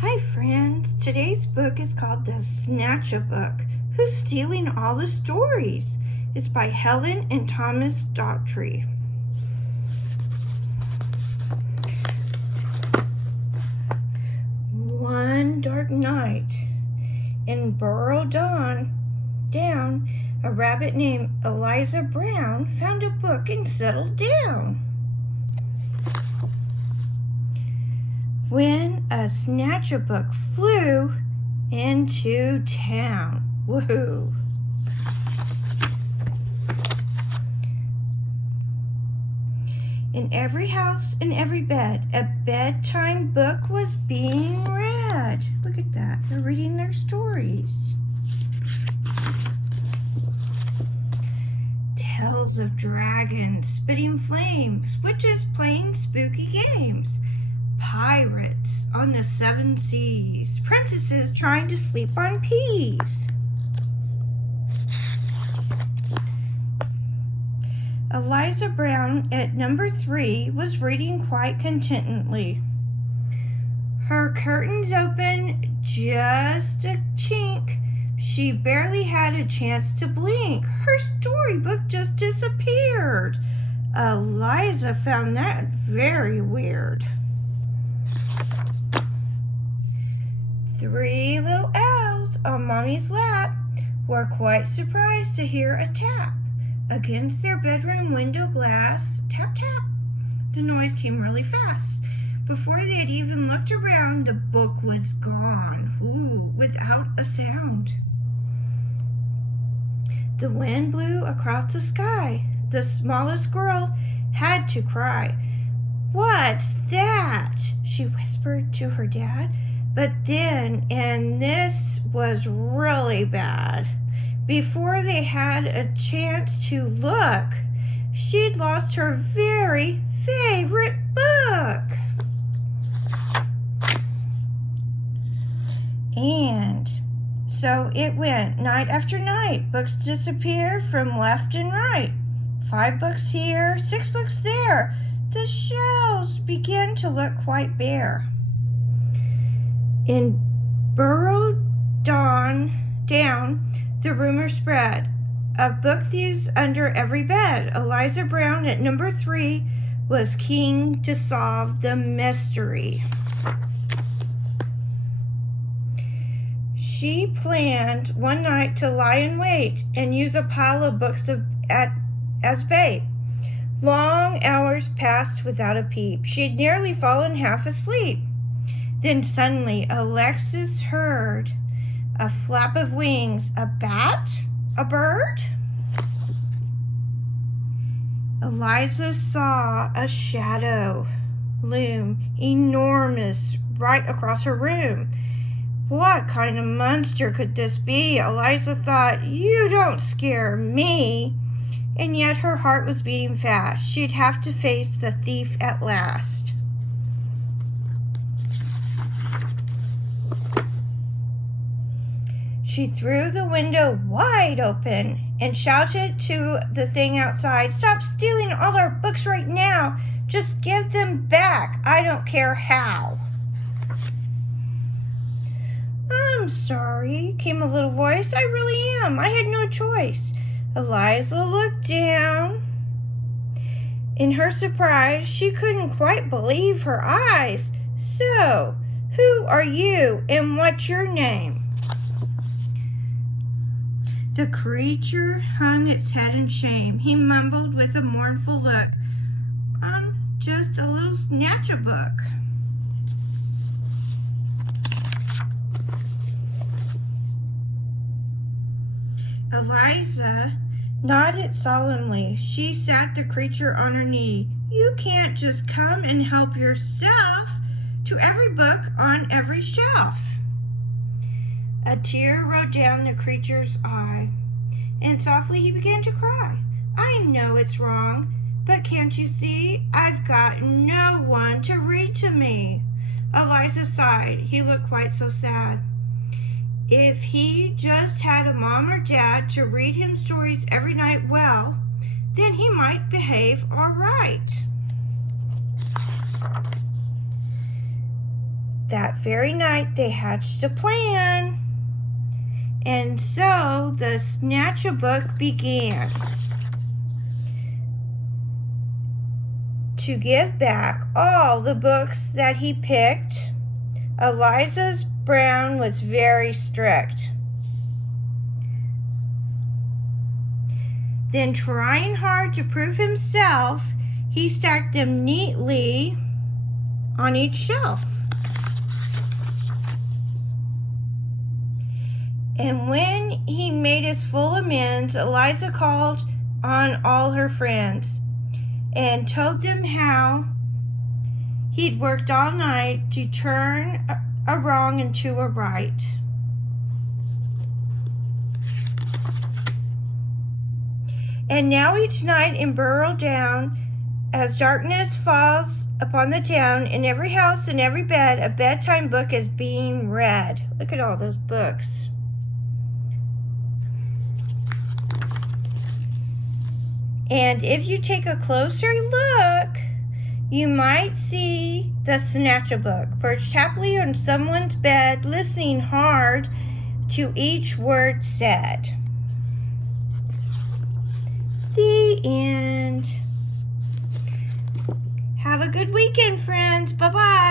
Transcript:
Hi friends, today's book is called the Snatchabook. Who's Stealing All the Stories? It's by Helen and Thomas Daughtry. One dark night in Burrow Down, a rabbit named Eliza Brown found a book and settled down. When a Snatchabook flew into town. Woohoo! In every house, in every bed, a bedtime book was being read. Look at that. They're reading their stories. Tales of dragons spitting flames, witches playing spooky games, pirates on the 7 seas, princesses trying to sleep on peas. Eliza Brown at number 3 was reading quite contentedly. Her curtains open just a chink. She barely had a chance to blink. Her storybook just disappeared. Eliza found that very weird. 3 little owls on Mommy's lap were quite surprised to hear a tap against their bedroom window glass. Tap, tap. The noise came really fast. Before they had even looked around, the book was gone. Ooh, without a sound. The wind blew across the sky. The smallest girl had to cry. "What's that?" she whispered to her dad. But then, and this was really bad, before they had a chance to look, she'd lost her very favorite book. And so it went night after night. Books disappeared from left and right. 5 books here, 6 books there. The shelves began to look quite bare. In Burrow Down, the rumor spread of book thieves under every bed. Eliza Brown at number 3 was keen to solve the mystery. She planned one night to lie in wait and use a pile of books as bait. Long hours passed without a peep. She'd nearly fallen half asleep. Then suddenly Alexis heard a flap of wings. A bat? A bird? Eliza saw a shadow loom, enormous, right across her room. What kind of monster could this be? Eliza thought, "You don't scare me." And yet her heart was beating fast. She'd have to face the thief at last. She threw the window wide open and shouted to the thing outside, "Stop stealing all our books right now. Just give them back. I don't care how." "I'm sorry," came a little voice. "I really am. I had no choice." Eliza looked down. In her surprise, she couldn't quite believe her eyes. "So, who are you and what's your name?" The creature hung its head in shame. He mumbled with a mournful look, "I'm just a little Snatchabook." Eliza nodded solemnly. She sat the creature on her knee. "You can't just come and help yourself to every book on every shelf." A tear rolled down the creature's eye, and softly he began to cry. "I know it's wrong, but can't you see? I've got no one to read to me." Eliza sighed. He looked quite so sad. If he just had a mom or dad to read him stories every night, well, then he might behave all right. That very night they hatched a plan. And so the Snatchabook began to give back all the books that he picked. Eliza's Brown was very strict. Then, trying hard to prove himself, he stacked them neatly on each shelf. And when he made his full amends, Eliza called on all her friends and told them how he'd worked all night to turn a wrong into a right. And now each night in Burrow Down, as darkness falls upon the town, in every house and every bed, a bedtime book is being read. Look at all those books. And if you take a closer look, you might see the Snatchabook perched happily on someone's bed, listening hard to each word said. The end. Have a good weekend, friends. Bye-bye.